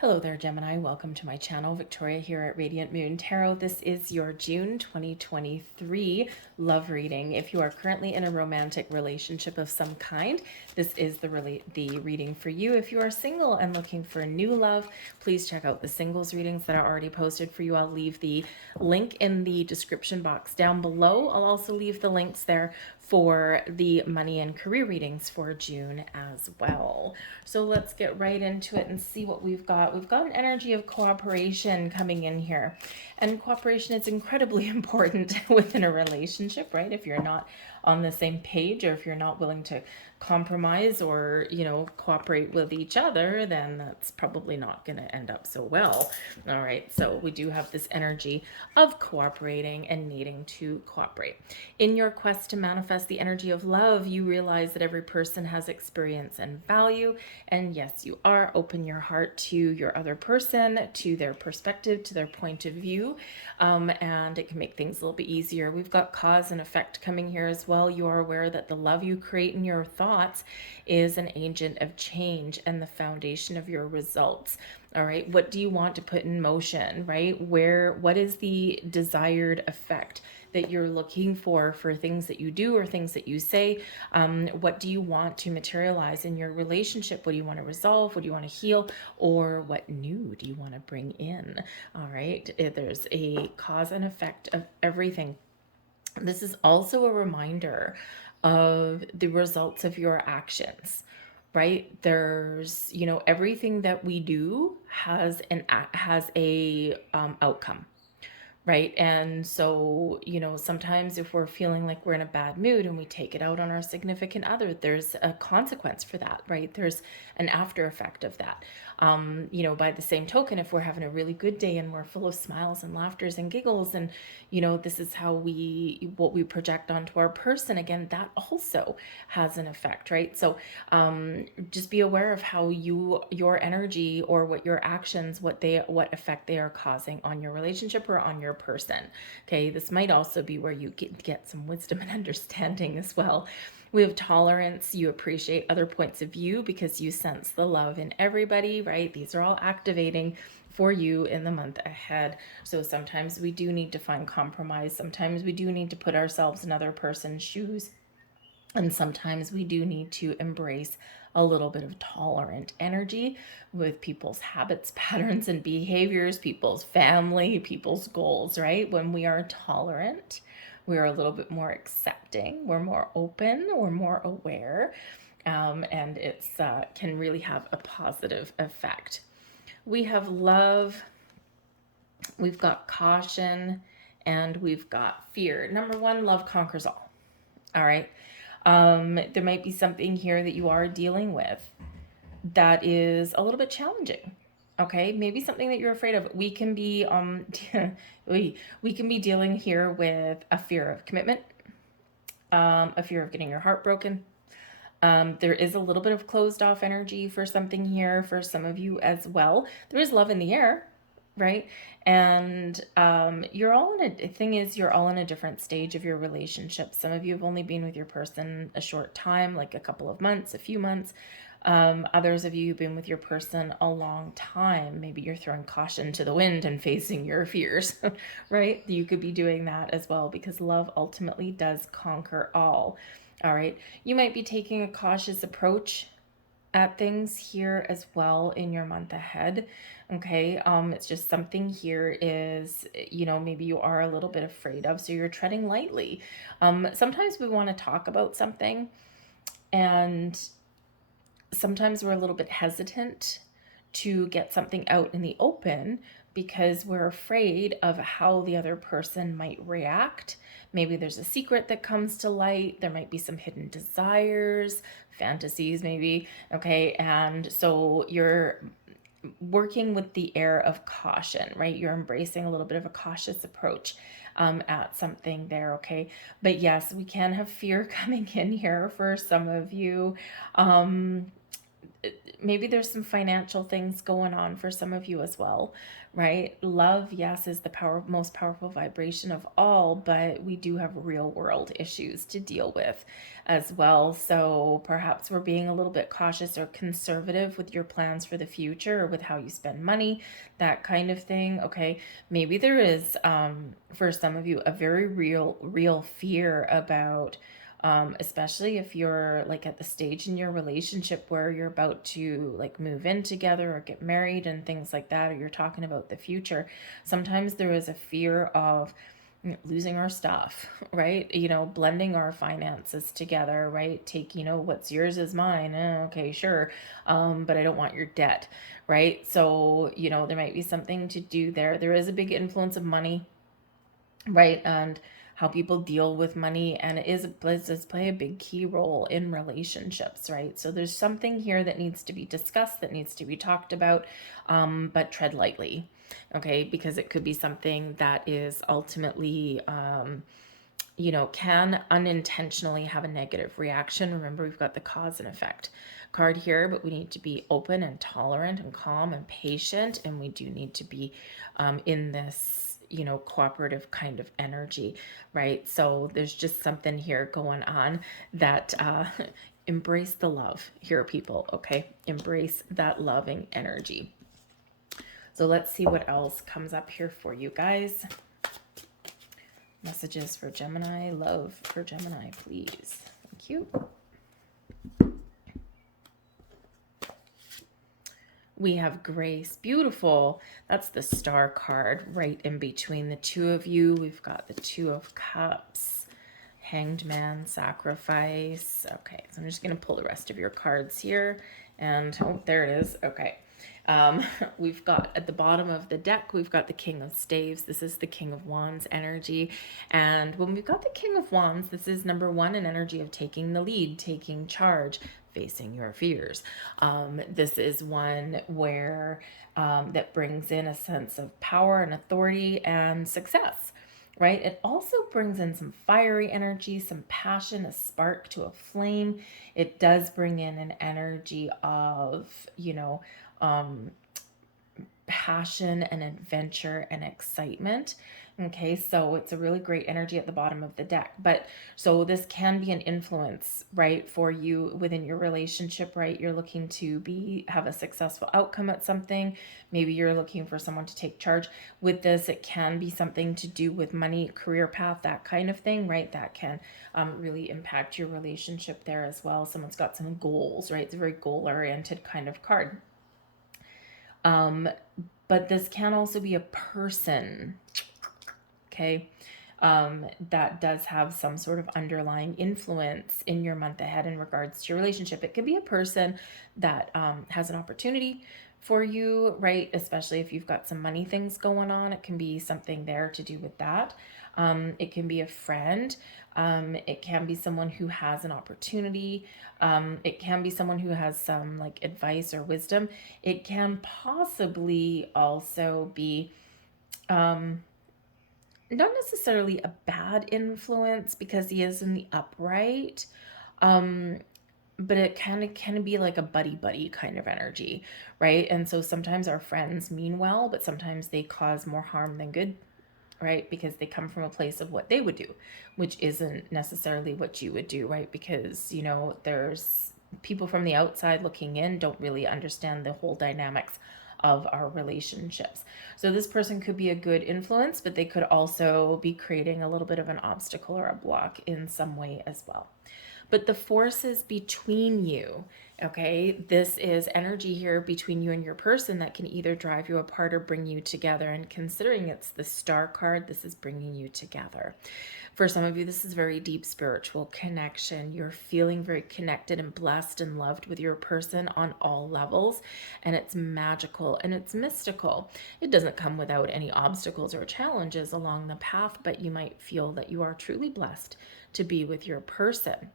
Hello there, Gemini. Welcome to my channel. Victoria here at Radiant Moon Tarot. This is your June 2023 love reading. If you are currently in a romantic relationship of some kind, this is the reading for you. If you are single and looking for new love, please check out the singles readings that are already posted for you. I'll leave the link in the description box down below. I'll also leave the links there for the money and career readings for June as well. So let's get right into it and see what we've got. We've got an energy of cooperation coming in here. And cooperation is incredibly important within a relationship, right? If you're not on the same page, or if you're not willing to compromise or, cooperate with each other, then that's probably not going to end up so well. All right, so we do have this energy of cooperating and needing to cooperate. In your quest to manifest the energy of love, you realize that every person has experience and value. And yes, you are. Open your heart to your other person, to their perspective, to their point of view, and it can make things a little bit easier. We've got cause and effect coming here as well. You are aware that the love you create in your thoughts is an agent of change and the foundation of your results. All right, what do you want to put in motion, right? What is the desired effect that you're looking for things that you do or things that you say? What do you want to materialize in your relationship? What do you want to resolve? What do you want to heal? Or what new do you want to bring in? All right, there's a cause and effect of everything. This is also a reminder of the results of your actions, right? There's, everything that we do has a outcome, right? And so, sometimes if we're feeling like we're in a bad mood and we take it out on our significant other, there's a consequence for that, right? There's an after effect of that. By the same token, if we're having a really good day and we're full of smiles and laughters and giggles, and, this is what we project onto our person, again, that also has an effect, right? So just be aware of how your energy or what your actions, what effect they are causing on your relationship or on your person. Okay, this might also be where you get some wisdom and understanding as well. We have tolerance. You appreciate other points of view because you sense the love in everybody, right? These are all activating for you in the month ahead. So sometimes we do need to find compromise. Sometimes we do need to put ourselves in other person's shoes. And sometimes we do need to embrace a little bit of tolerant energy with people's habits, patterns, and behaviors, people's family, people's goals, right? When we are tolerant, we are a little bit more accepting, we're more open, we're more aware, and it's can really have a positive effect. We have love, we've got caution, and we've got fear. Number one, love conquers all. All right. There might be something here that you are dealing with that is a little bit challenging. Okay, maybe something that you're afraid of. We can be we can be dealing here with a fear of commitment, a fear of getting your heart broken. There is a little bit of closed off energy for something here for some of you as well. There is love in the air, right? And you're all in a different stage of your relationship. Some of you have only been with your person a short time, like a couple of months, a few months. Others of you have been with your person a long time. Maybe you're throwing caution to the wind and facing your fears, right? You could be doing that as well, because love ultimately does conquer all. All right. You might be taking a cautious approach at things here as well in your month ahead. Okay, it's just something here is, maybe you are a little bit afraid of, so you're treading lightly. Sometimes we want to talk about something, and sometimes we're a little bit hesitant to get something out in the open because we're afraid of how the other person might react. Maybe there's a secret that comes to light. There might be some hidden desires, fantasies maybe. Okay, and so you're working with the air of caution, right? You're embracing a little bit of a cautious approach at something there, okay? But yes, we can have fear coming in here for some of you. maybe there's some financial things going on for some of you as well, right? Love, yes, is the most powerful vibration of all, but we do have real world issues to deal with as well. So perhaps we're being a little bit cautious or conservative with your plans for the future or with how you spend money, that kind of thing. Okay, maybe there is, for some of you, a very real fear about, especially if you're like at the stage in your relationship where you're about to like move in together or get married and things like that, or you're talking about the future. Sometimes there is a fear of losing our stuff, right? Blending our finances together, right? Take, what's yours is mine. Okay, sure. But I don't want your debt, right? So, there might be something to do there. There is a big influence of money, right? And how people deal with money, and it does play a big key role in relationships, right? So there's something here that needs to be discussed, that needs to be talked about, but tread lightly, okay? Because it could be something that is ultimately, can unintentionally have a negative reaction. Remember, we've got the cause and effect card here, but we need to be open and tolerant and calm and patient, and we do need to be in this cooperative kind of energy, right? So there's just something here going on that embrace the love here, people. Okay, embrace that loving energy. So let's see what else comes up here for you guys. Messages for Gemini, love for Gemini, please. Thank you. We have Grace. Beautiful. That's the Star card right in between the two of you. We've got the Two of Cups, Hanged Man, Sacrifice. Okay, so I'm just going to pull the rest of your cards here. And, oh, there it is. Okay. We've got at the bottom of the deck, we've got the King of Staves. This is the King of Wands energy. And when we've got the King of Wands, this is number one, an energy of taking the lead, taking charge, facing your fears. This is one where that brings in a sense of power and authority and success, right? It also brings in some fiery energy, some passion, a spark to a flame. It does bring in an energy of, passion and adventure and excitement. Okay, so it's a really great energy at the bottom of the deck. But so this can be an influence, right, for you within your relationship, right? You're looking to have a successful outcome at something. Maybe you're looking for someone to take charge. With this, it can be something to do with money, career path, that kind of thing, right? That can really impact your relationship there as well. Someone's got some goals, right? It's a very goal-oriented kind of card. But this can also be a person, okay, that does have some sort of underlying influence in your month ahead in regards to your relationship. It could be a person that has an opportunity for you, right? Especially if you've got some money things going on. It can be something there to do with that. It can be a friend. It can be someone who has an opportunity. It can be someone who has some like advice or wisdom. It can possibly also be not necessarily a bad influence because he is in the upright. But it can be like a buddy kind of energy, right? And so sometimes our friends mean well, but sometimes they cause more harm than good, right? Because they come from a place of what they would do, which isn't necessarily what you would do, right? Because, there's people from the outside looking in don't really understand the whole dynamics of our relationships. So this person could be a good influence, but they could also be creating a little bit of an obstacle or a block in some way as well. But the forces between you, okay, this is energy here between you and your person that can either drive you apart or bring you together. And considering it's the Star card, this is bringing you together. For some of you, this is very deep spiritual connection. You're feeling very connected and blessed and loved with your person on all levels. And it's magical and it's mystical. It doesn't come without any obstacles or challenges along the path, but you might feel that you are truly blessed to be with your person.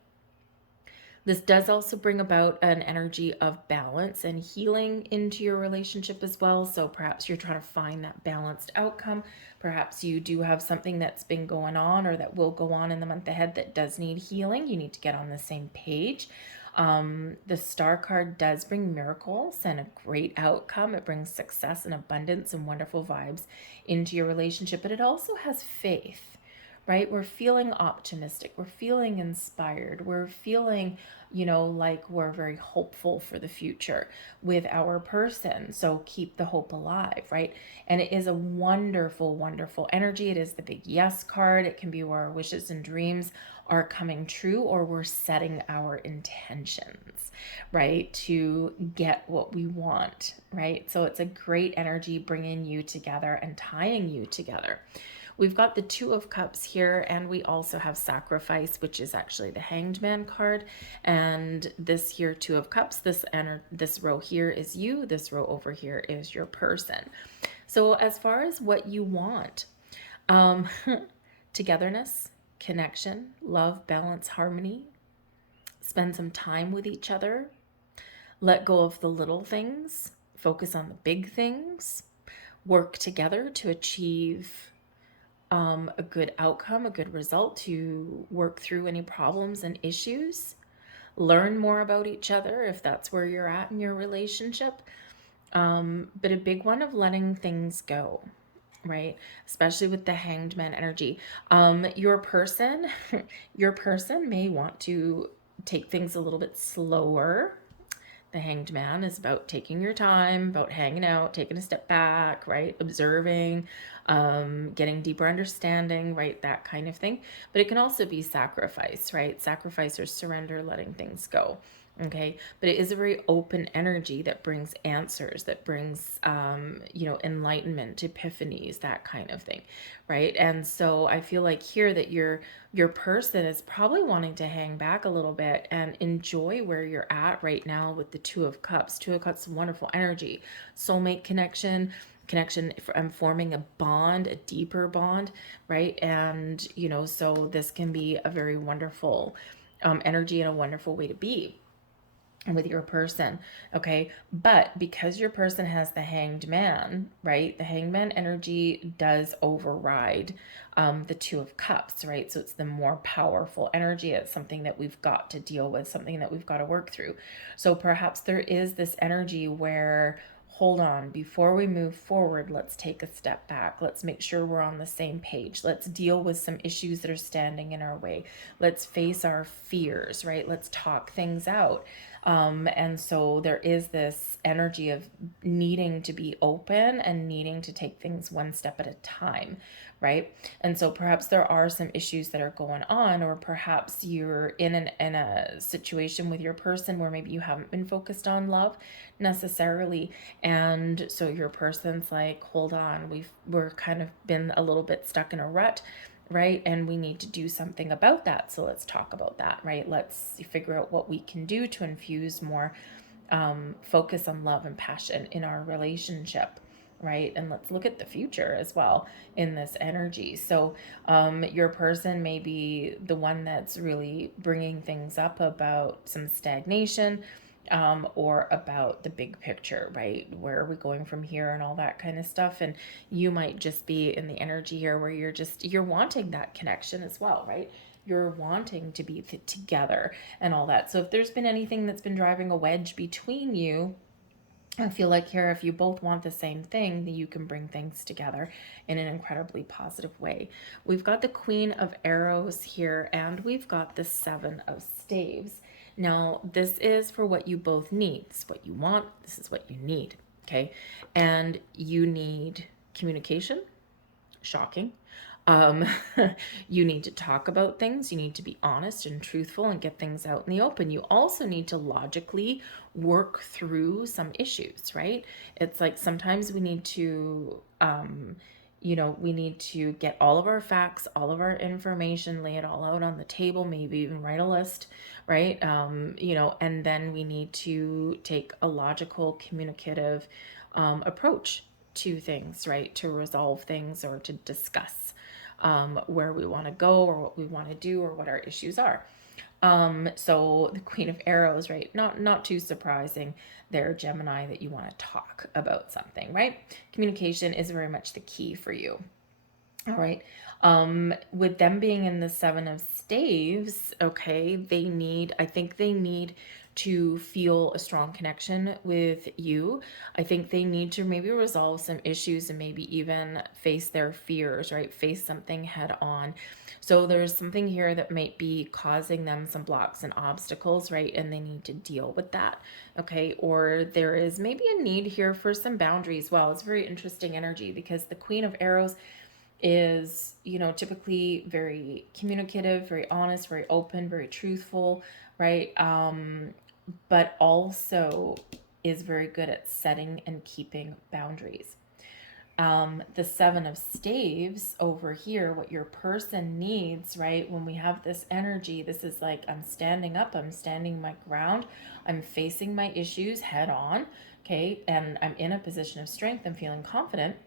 This does also bring about an energy of balance and healing into your relationship as well. So perhaps you're trying to find that balanced outcome. Perhaps you do have something that's been going on or that will go on in the month ahead that does need healing. You need to get on the same page. The star card does bring miracles and a great outcome. It brings success and abundance and wonderful vibes into your relationship, but it also has faith, right? We're feeling optimistic. We're feeling inspired. We're feeling, like we're very hopeful for the future with our person. So keep the hope alive, right? And it is a wonderful, wonderful energy. It is the big yes card. It can be where our wishes and dreams are coming true, or we're setting our intentions, right, to get what we want, right? So it's a great energy bringing you together and tying you together. We've got the Two of Cups here, and we also have Sacrifice, which is actually the Hanged Man card. And this here, Two of Cups, this row here is you, this row over here is your person. So as far as what you want, togetherness, connection, love, balance, harmony, spend some time with each other, let go of the little things, focus on the big things, work together to achieve a good outcome, a good result, to work through any problems and issues, learn more about each other if that's where you're at in your relationship. But a big one of letting things go, right? Especially with the Hanged Man energy. Your person may want to take things a little bit slower. The Hanged Man is about taking your time, about hanging out, taking a step back, right? Observing, getting deeper understanding, right? That kind of thing. But it can also be sacrifice, right? Sacrifice or surrender, letting things go. Okay. But it is a very open energy that brings answers, that brings, enlightenment, epiphanies, that kind of thing. Right. And so I feel like here that your person is probably wanting to hang back a little bit and enjoy where you're at right now with the Two of Cups. Two of Cups, wonderful energy, soulmate connection, forming a bond, a deeper bond, right? And, so this can be a very wonderful energy and a wonderful way to be with your person. Okay. But because your person has the Hanged Man, right? The Hanged Man energy does override the Two of Cups, right? So it's the more powerful energy. It's something that we've got to deal with, something that we've got to work through. So perhaps there is this energy where, hold on, before we move forward, let's take a step back. Let's make sure we're on the same page. Let's deal with some issues that are standing in our way. Let's face our fears, right? Let's talk things out. And so there is this energy of needing to be open and needing to take things one step at a time, right? And so perhaps there are some issues that are going on, or perhaps you're in a situation with your person where maybe you haven't been focused on love necessarily, and so your person's like, hold on, we're kind of been a little bit stuck in a rut, right? And we need to do something about that. So let's talk about that, right? Let's figure out what we can do to infuse more focus on love and passion in our relationship, right? And let's look at the future as well in this energy. So your person may be the one that's really bringing things up about some stagnation, or about the big picture, right? Where are we going from here and all that kind of stuff. And you might just be in the energy here where you're wanting that connection as well, right? You're wanting to be together and all that. So if there's been anything that's been driving a wedge between you, I feel like here, if you both want the same thing, then you can bring things together in an incredibly positive way. We've got the Queen of Arrows here, and we've got the Seven of Staves. Now, this is for what you both need. This is what you want. This is what you need. Okay. And you need communication. Shocking. Um, you need to talk about things. You need to be honest and truthful and get things out in the open. You also need to logically work through some issues, right? It's like sometimes we need to, we need to get all of our facts, all of our information, lay it all out on the table, maybe even write a list, right? And then we need to take a logical, communicative approach to things, right? To resolve things or to discuss where we want to go or what we want to do or what our issues are. So the Queen of Arrows, right? Not too surprising there, Gemini, that you want to talk about something, right? Communication is very much the key for you. All right. With them being in the Seven of Staves, okay, I think they need to feel a strong connection with you. I think they need to maybe resolve some issues and maybe even face their fears, right? Face something head on. So there's something here that might be causing them some blocks and obstacles, right? And they need to deal with that, okay? Or there is maybe a need here for some boundaries. Well, it's very interesting energy because the Queen of Arrows is, typically very communicative, very honest, very open, very truthful, right? But also is very good at setting and keeping boundaries. The Seven of Staves over here, what your person needs, right? When we have this energy, this is like, I'm standing up, I'm standing my ground, I'm facing my issues head on, okay? And I'm in a position of strength, I'm feeling confident,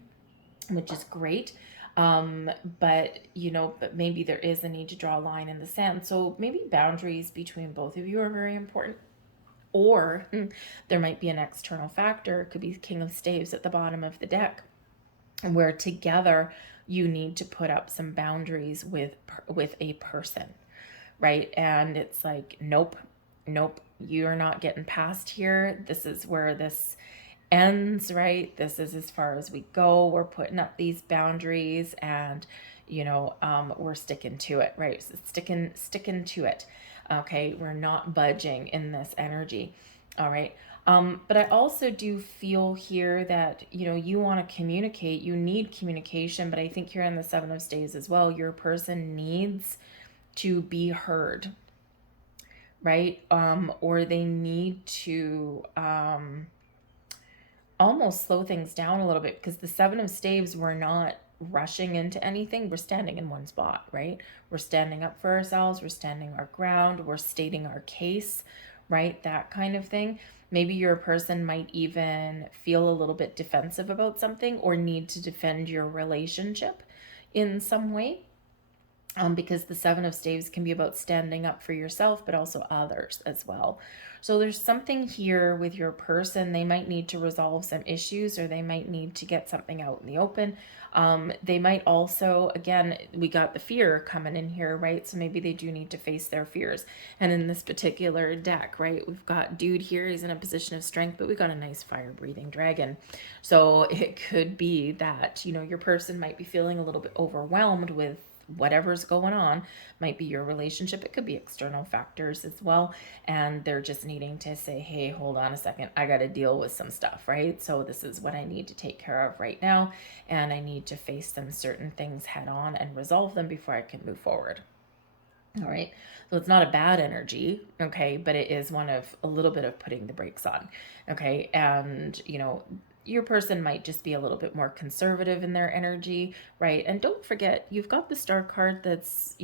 which is great. But maybe there is a need to draw a line in the sand. So maybe boundaries between both of you are very important. Or there might be an external factor. It could be King of Staves at the bottom of the deck, where together you need to put up some boundaries with a person, right? And it's like, nope, you're not getting past here. This is where this ends, right? This is as far as we go. We're putting up these boundaries, and we're sticking to it, right? So sticking to it. Okay, we're not budging in this energy. All right. But I also do feel here that you want to communicate. You need communication, but I think here in the Seven of Staves as well, your person needs to be heard, right? Or they need to almost slow things down a little bit, because the Seven of Staves, we're not rushing into anything. We're standing in one spot, right? We're standing up for ourselves. We're standing our ground. We're stating our case, right? That kind of thing. Maybe your person might even feel a little bit defensive about something or need to defend your relationship in some way. Because the Seven of Staves can be about standing up for yourself, but also others as well. So there's something here with your person. They might need to resolve some issues, or they might need to get something out in the open. They might also, again, we got the fear coming in here, right? So maybe they do need to face their fears. And in this particular deck, right, we've got dude here. He's in a position of strength, but we got a nice fire-breathing dragon. So it could be that, your person might be feeling a little bit overwhelmed with whatever's going on. Might be your relationship, it could be external factors as well, and they're just needing to say, hey, hold on a second, I got to deal with some stuff, right? So this is what I need to take care of right now, and I need to face some certain things head on and resolve them before I can move forward. All right. So it's not a bad energy, okay, but it is one of a little bit of putting the brakes on, okay? And, your person might just be a little bit more conservative in their energy, right? And don't forget, you've got the Star card that's,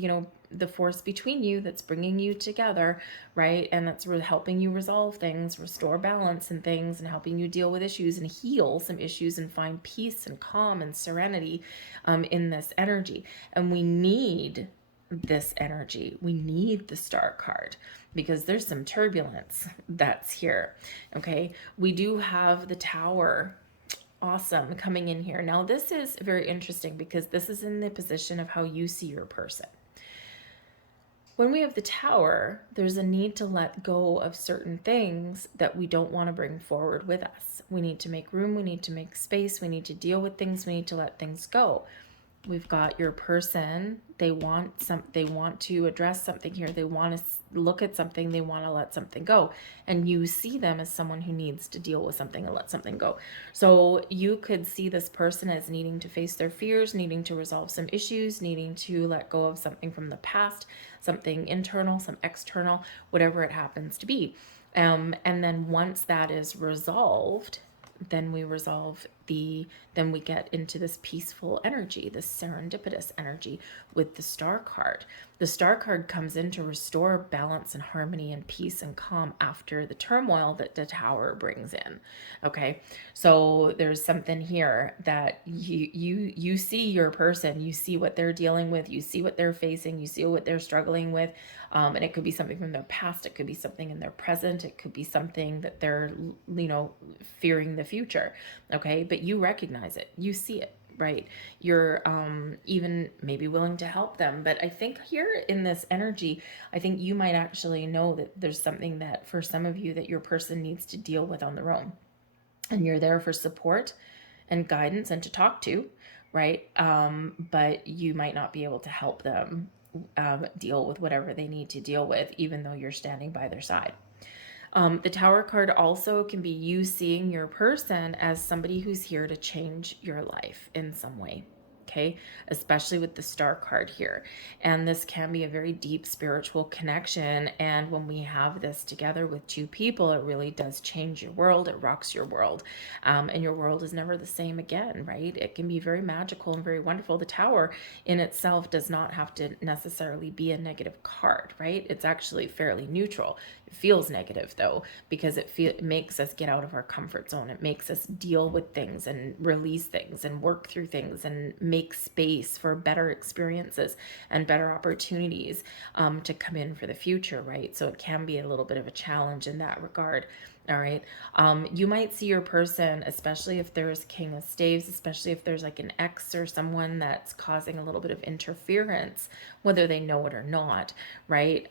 the force between you that's bringing you together, right? And that's helping you resolve things, restore balance and things, and helping you deal with issues and heal some issues and find peace and calm and serenity in this energy. And we need this energy. We need the Star card because there's some turbulence that's here. Okay. We do have the Tower. Awesome. Coming in here. Now, this is very interesting because this is in the position of how you see your person. When we have the Tower, there's a need to let go of certain things that we don't want to bring forward with us. We need to make room. We need to make space. We need to deal with things. We need to let things go. We've got your person. They want to address something here. They want to look at something. They want to let something go. And you see them as someone who needs to deal with something and let something go. So you could see this person as needing to face their fears, needing to resolve some issues, needing to let go of something from the past, something internal, some external, whatever it happens to be. And then once that is resolved, then we get into this peaceful energy, this serendipitous energy with the Star card. The Star card comes in to restore balance and harmony and peace and calm after the turmoil that the Tower brings in. Okay, so there's something here that you see your person, you see what they're dealing with, you see what they're facing, you see what they're struggling with, and it could be something from their past, it could be something in their present, it could be something that they're fearing the future. Okay, but you recognize it, you see it, right? You're even maybe willing to help them. But I think here in this energy, I think you might actually know that there's something that for some of you that your person needs to deal with on their own. And you're there for support and guidance and to talk to, right? But you might not be able to help them deal with whatever they need to deal with, even though you're standing by their side. The Tower card also can be you seeing your person as somebody who's here to change your life in some way. Okay, especially with the Star card here. And this can be a very deep spiritual connection. And when we have this together with two people, it really does change your world. It rocks your world. And your world is never the same again, right? It can be very magical and very wonderful. The Tower in itself does not have to necessarily be a negative card, right? It's actually fairly neutral. It feels negative though, because it makes us get out of our comfort zone. It makes us deal with things and release things and work through things and make space for better experiences and better opportunities to come in for the future, right? So it can be a little bit of a challenge in that regard. All right. You might see your person, especially if there's King of Staves, especially if there's like an ex or someone that's causing a little bit of interference, whether they know it or not, right?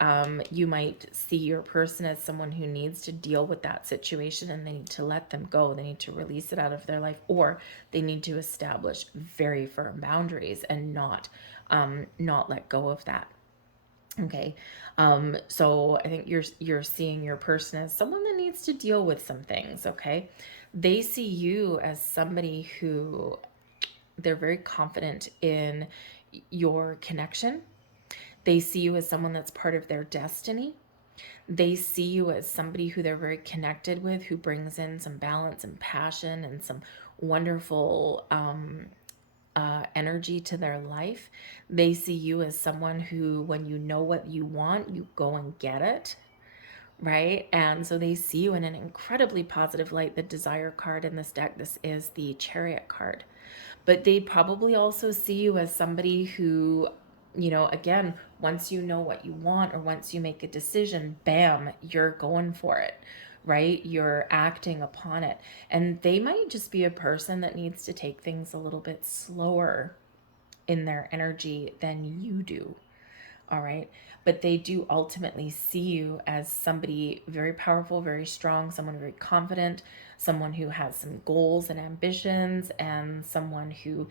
You might see your person as someone who needs to deal with that situation and they need to let them go. They need to release it out of their life, or they need to establish very firm boundaries and not let go of that. Okay. So I think you're seeing your person as someone that needs to deal with some things, okay? They see you as somebody who they're very confident in your connection. They see you as someone that's part of their destiny. They see you as somebody who they're very connected with, who brings in some balance and passion and some wonderful energy to their life. They see you as someone who, when you know what you want, you go and get it, right? And so they see you in an incredibly positive light. The Desire card in this deck, this is the Chariot card. But they probably also see you as somebody who, again, once you know what you want or once you make a decision, bam, you're going for it, right? You're acting upon it. And they might just be a person that needs to take things a little bit slower in their energy than you do. All right. But they do ultimately see you as somebody very powerful, very strong, someone very confident, someone who has some goals and ambitions, and someone who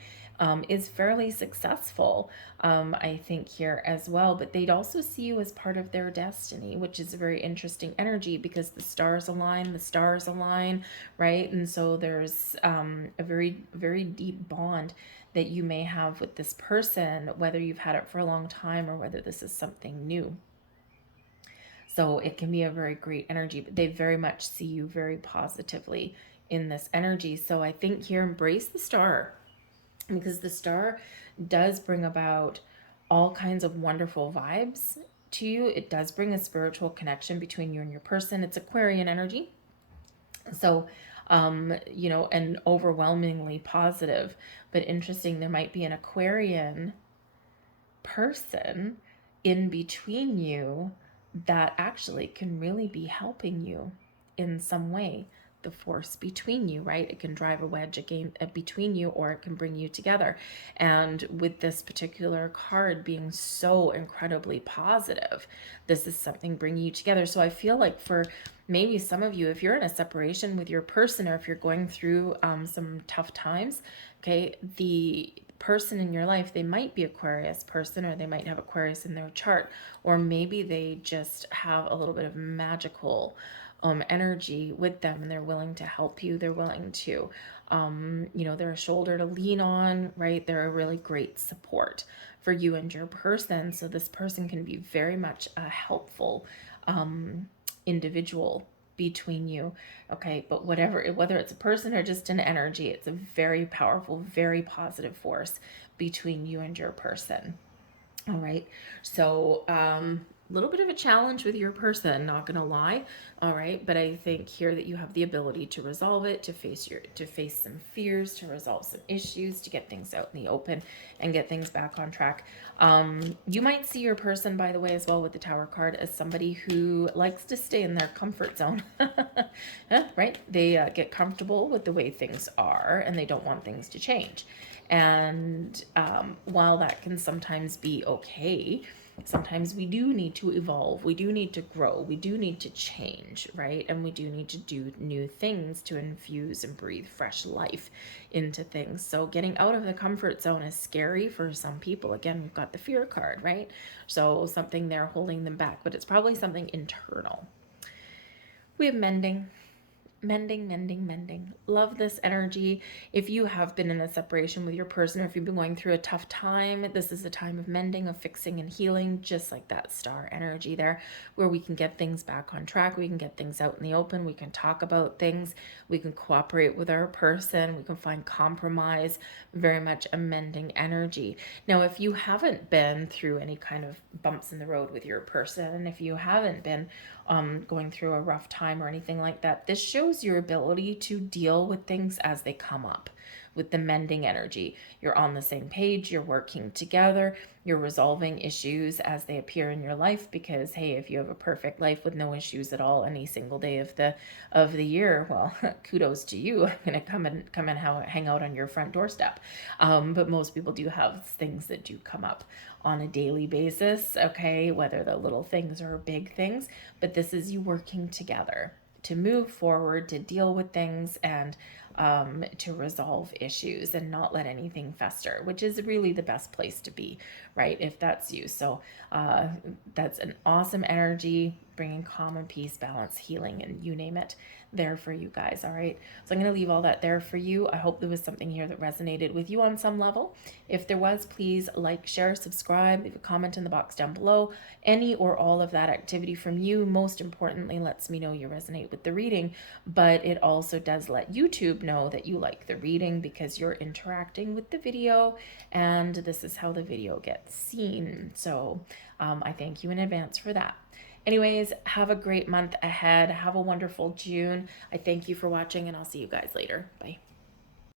is fairly successful, I think, here as well. But they'd also see you as part of their destiny, which is a very interesting energy because the stars align, right? And so there's a very, very deep bond that you may have with this person, whether you've had it for a long time or whether this is something new. So it can be a very great energy, but they very much see you very positively in this energy. So I think here, embrace the star, because the star does bring about all kinds of wonderful vibes to you. It does bring a spiritual connection between you and your person. It's Aquarian energy. So and overwhelmingly positive. But interesting, there might be an Aquarian person in between you that actually can really be helping you in some way. The force between you, right? It can drive a wedge again between you, or it can bring you together. And with this particular card being so incredibly positive, this is something bringing you together. So I feel like for maybe some of you, if you're in a separation with your person, or if you're going through some tough times, okay, the person in your life, they might be Aquarius person, or they might have Aquarius in their chart, or maybe they just have a little bit of magical energy with them, and they're willing to help you. They're willing to, they're a shoulder to lean on, right? They're a really great support for you and your person. So this person can be very much a helpful individual between you. Okay, but whether it's a person or just an energy, it's a very powerful, very positive force between you and your person. All right. So, little bit of a challenge with your person, not gonna lie. All right, but I think here that you have the ability to resolve it, to face some fears, to resolve some issues, to get things out in the open and get things back on track. You might see your person, by the way, as well, with the Tower card, as somebody who likes to stay in their comfort zone. Right? They get comfortable with the way things are and they don't want things to change. And while that can sometimes be okay, sometimes we do need to evolve, we do need to grow, we do need to change, right? And we do need to do new things to infuse and breathe fresh life into things. So getting out of the comfort zone is scary for some people. Again, we've got the fear card, right? So something there holding them back, but it's probably something internal. We have mending. Mending. Love this energy. If you have been in a separation with your person, or if you've been going through a tough time, this is a time of mending, of fixing and healing, just like that star energy there, where we can get things back on track. We can get things out in the open. We can talk about things. We can cooperate with our person. We can find compromise. Very much a mending energy. Now, if you haven't been through any kind of bumps in the road with your person, and if you haven't been going through a rough time or anything like that, this shows your ability to deal with things as they come up. With the mending energy, you're on the same page, you're working together, you're resolving issues as they appear in your life, because hey, if you have a perfect life with no issues at all any single day of the year, well, kudos to you. I'm gonna come and hang out on your front doorstep. But most people do have things that do come up on a daily basis, okay, whether the little things or big things, but this is you working together to move forward, to deal with things, and to resolve issues and not let anything fester, which is really the best place to be, right? If that's you. So that's an awesome energy, bringing calm and peace, balance, healing, and you name it, there for you guys. All right. So I'm going to leave all that there for you. I hope there was something here that resonated with you on some level. If there was, please like, share, subscribe, leave a comment in the box down below. Any or all of that activity from you, most importantly, lets me know you resonate with the reading, but it also does let YouTube know that you like the reading, because you're interacting with the video, and this is how the video gets seen. So I thank you in advance for that. Anyways, have a great month ahead. Have a wonderful June. I thank you for watching, and I'll see you guys later. Bye.